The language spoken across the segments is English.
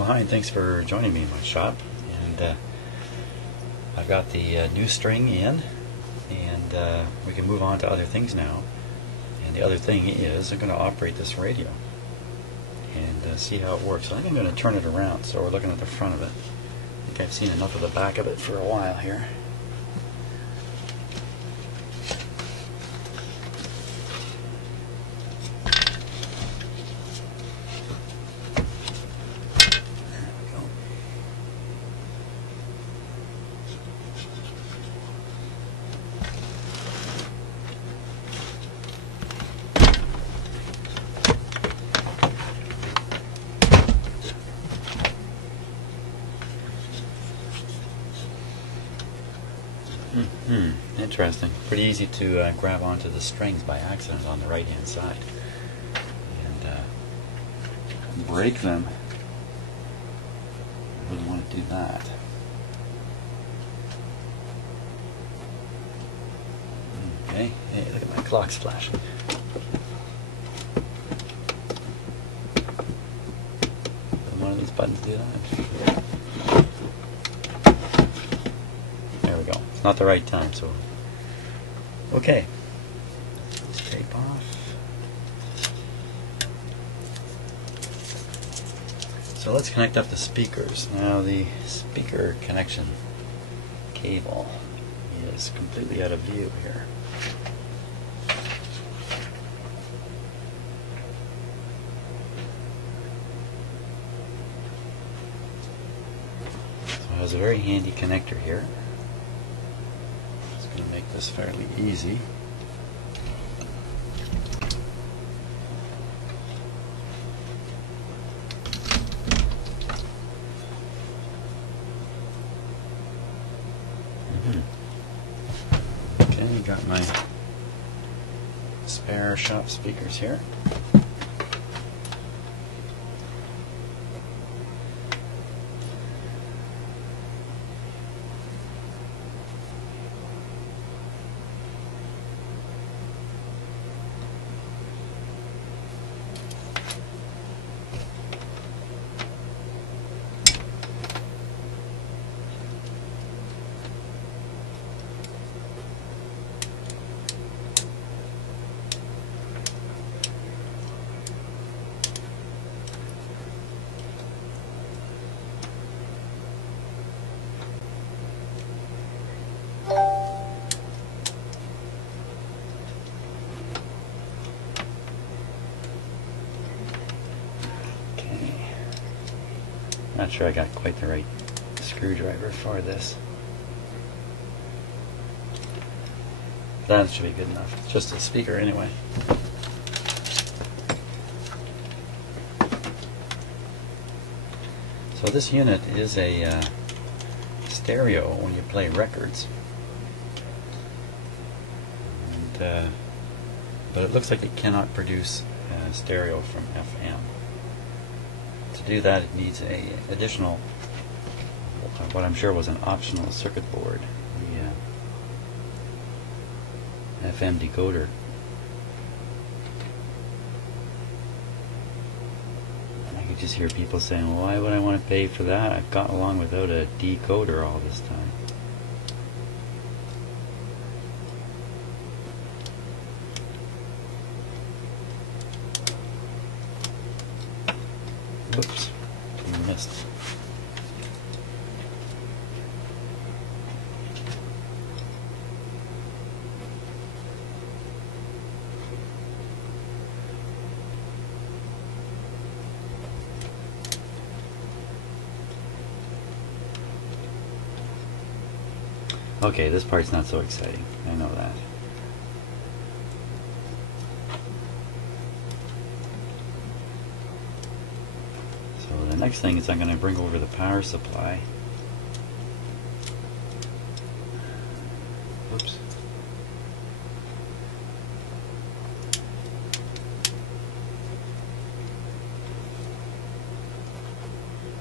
Well, hi, and thanks for joining me in my shop. And I've got the new string in, and we can move on to other things now. And the other thing is I'm going to operate this radio and see how it works. I think I'm going to turn it around so we're looking at the front of it. I think I've seen enough of the back of it for a while here. Interesting. Pretty easy to grab onto the strings by accident on the right hand side and break them. I wouldn't want to do that. Okay, hey, look at my clock's flashing. One of these buttons do that. There we go. It's not the right time, so okay. Let's tape off. So let's connect up the speakers. Now the speaker connection cable is completely out of view here. So it has a very handy connector here. Going to make this fairly easy. Okay, got my spare shop speakers here. Not sure I got quite the right screwdriver for this. That should be good enough. It's just a speaker anyway. So this unit is a stereo when you play records. And, but it looks like it cannot produce stereo from FM. To do that, it needs a additional, what I'm sure was an optional circuit board, the FM decoder. And I could just hear people saying, well, why would I want to pay for that? I've got along without a decoder all this time. Whoops, missed. Okay, this part's not so exciting. I know that. The next thing is I'm going to bring over the power supply. Whoops.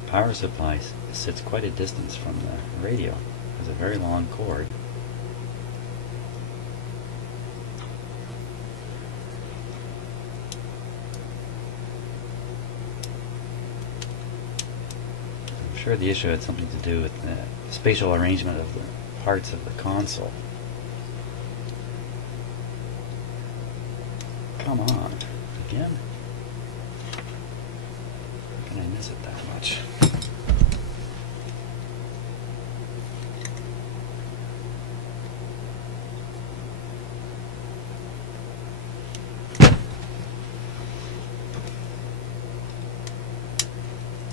Power supply sits quite a distance from the radio. It has a very long cord. sure the issue had something to do with the spatial arrangement of the parts of the console. Come on, again? How can I miss it that much?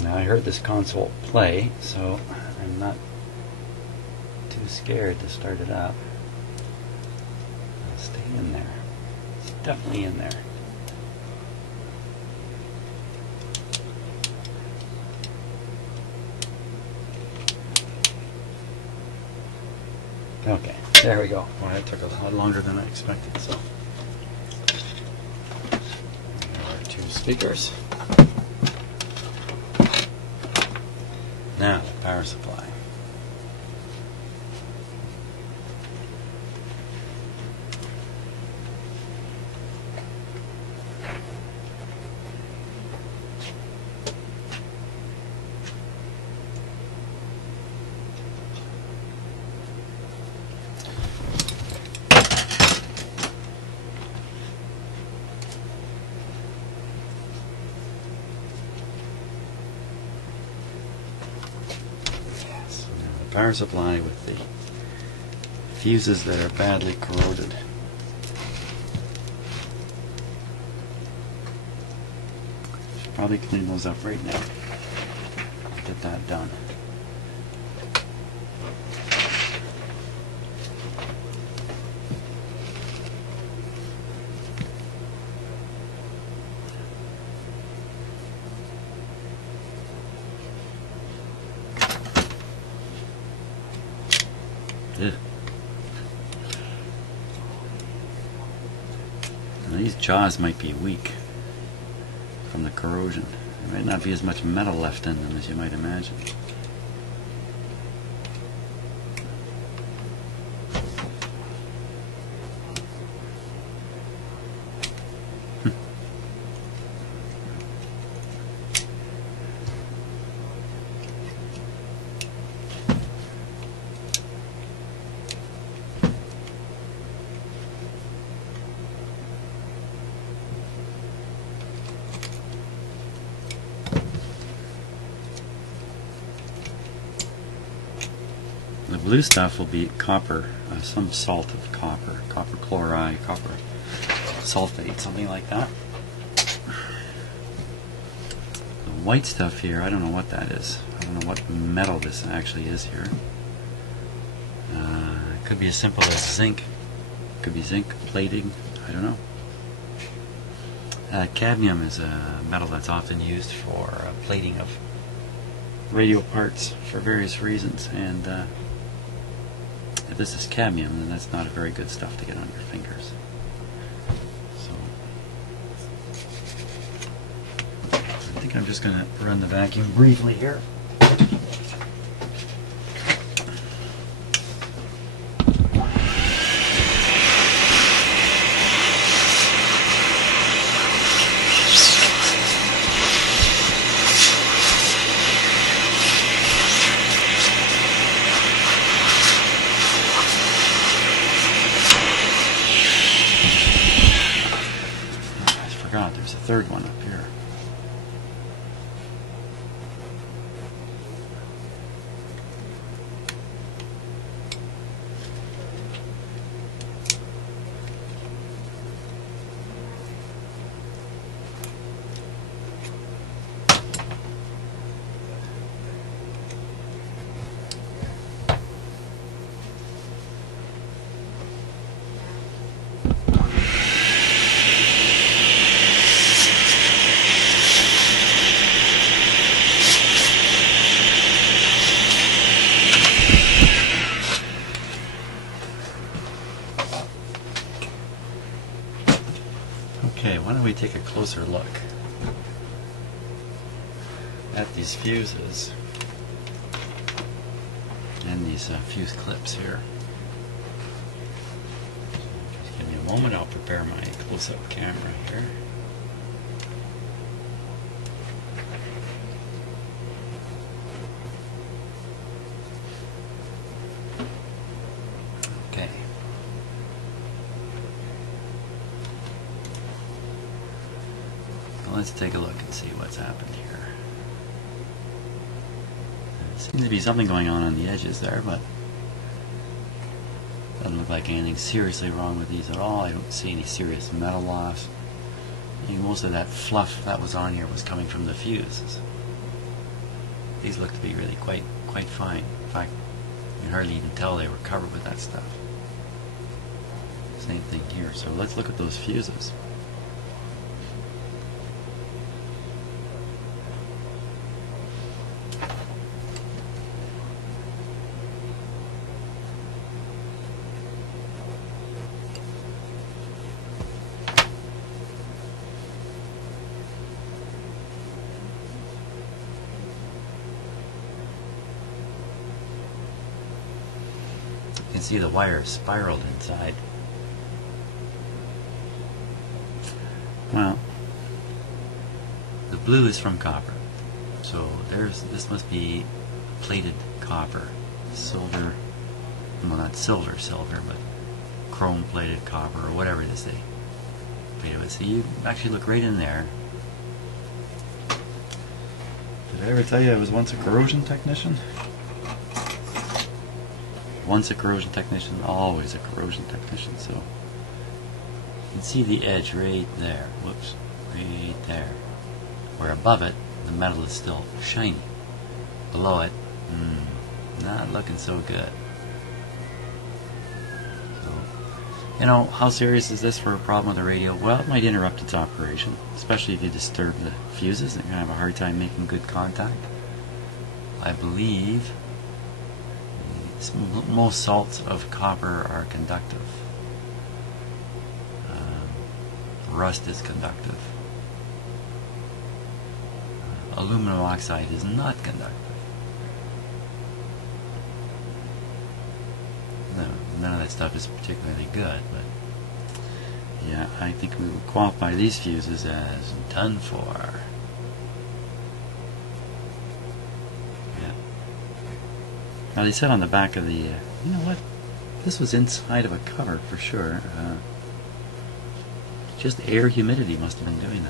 Now I heard this console play, so I'm not too scared to start it up. It'll stay in there. It's definitely in there. Okay, there we go. Well, that took a lot longer than I expected, so. There are two speakers. Now, the power supply. Power supply with the fuses that are badly corroded. Should probably clean those up right now. Get that done. Ugh. Now these jaws might be weak from the corrosion. There might not be as much metal left in them as you might imagine. The blue stuff will be copper, some salt of copper, copper chloride, copper sulfate, something like that. The white stuff here, I don't know what that is. I don't know what metal this actually is here. It could be as simple as zinc. It could be zinc plating, I don't know. Cadmium is a metal that's often used for plating of radio parts for various reasons, and if this is cadmium, then that's not a very good stuff to get on your fingers. So I think I'm just going to run the vacuum briefly here. There's a third one up here. Okay, why don't we take a closer look at these fuses and these fuse clips here. Just give me a moment, I'll prepare my close-up camera here. let's take a look and see what's happened here. There seems to be something going on the edges there, but doesn't look like anything seriously wrong with these at all. I don't see any serious metal loss. I think most of that fluff that was on here was coming from the fuses. These look to be really quite fine. In fact, you can hardly even tell they were covered with that stuff. Same thing here. So let's look at those fuses. You can see the wire spiraled inside. Well, the blue is from copper, so this must be plated copper, silver, well not silver, but chrome plated copper or whatever it is they plated with. So you actually look right in there. Did I ever tell you I was once a corrosion technician? Once a corrosion technician, always a corrosion technician. So you can see the edge right there. Whoops, right there. Where above it, the metal is still shiny. Below it, not looking so good. So, you know, how serious is this for a problem with the radio? Well, it might interrupt its operation, especially if you disturb the fuses. They're going to have a hard time making good contact. I believe most salts of copper are conductive. Rust is conductive. Aluminum oxide is not conductive. No, none of that stuff is particularly good, but yeah, I think we would qualify these fuses as done for. Now they said on the back of the, you know what, this was inside of a cover for sure. Just air humidity must have been doing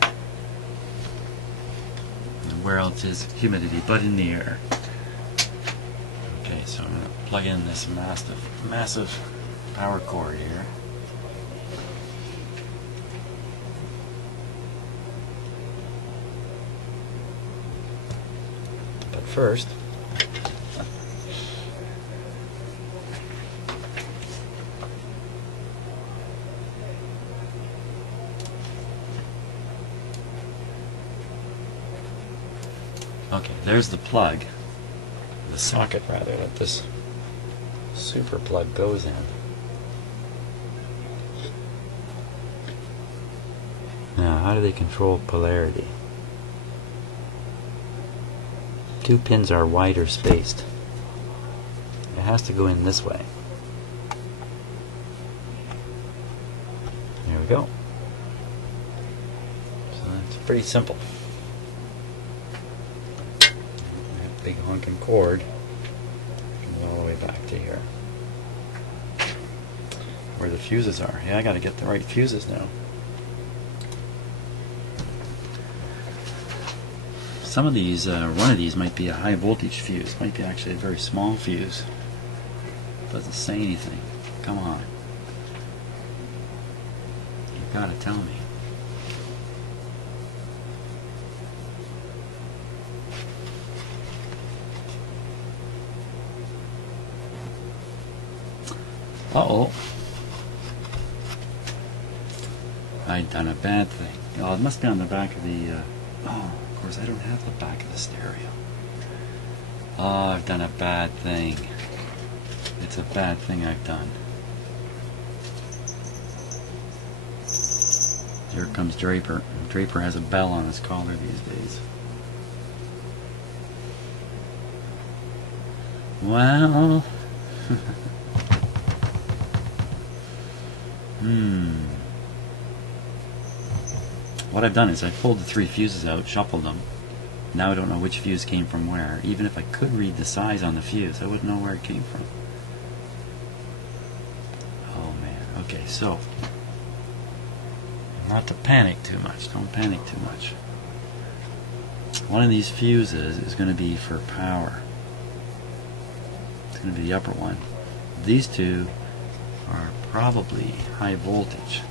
that. And where else is humidity but in the air? Okay, so I'm going to plug in this massive power cord here. First, okay, there's the plug, the socket rather, that this super plug goes in. Now, how do they control polarity? Two pins are wider spaced. It has to go in this way. There we go. So that's pretty simple. That big honking cord goes all the way back to here, where the fuses are. Yeah, I got to get the right fuses now. Some of these, one of these might be a high voltage fuse, might be actually a very small fuse. Doesn't say anything. Come on. You've got to tell me. Uh-oh. I'd done a bad thing. Oh, it must be on the back of the, oh. Of course, I don't have the back of the stereo. Oh, I've done a bad thing. It's a bad thing I've done. Here comes Draper. Draper has a bell on his collar these days. Well... What I've done is I've pulled the three fuses out, shuffled them. Now I don't know which fuse came from where. Even if I could read the size on the fuse, I wouldn't know where it came from. Oh man. Okay, so not to panic too much. Don't panic too much. One of these fuses is going to be for power. It's going to be the upper one. These two are probably high voltage.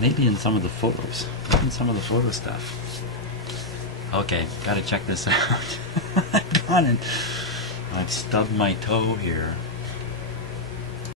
Maybe in some of the photos. Maybe in some of the photo stuff. Okay, gotta check this out. I've stubbed my toe here.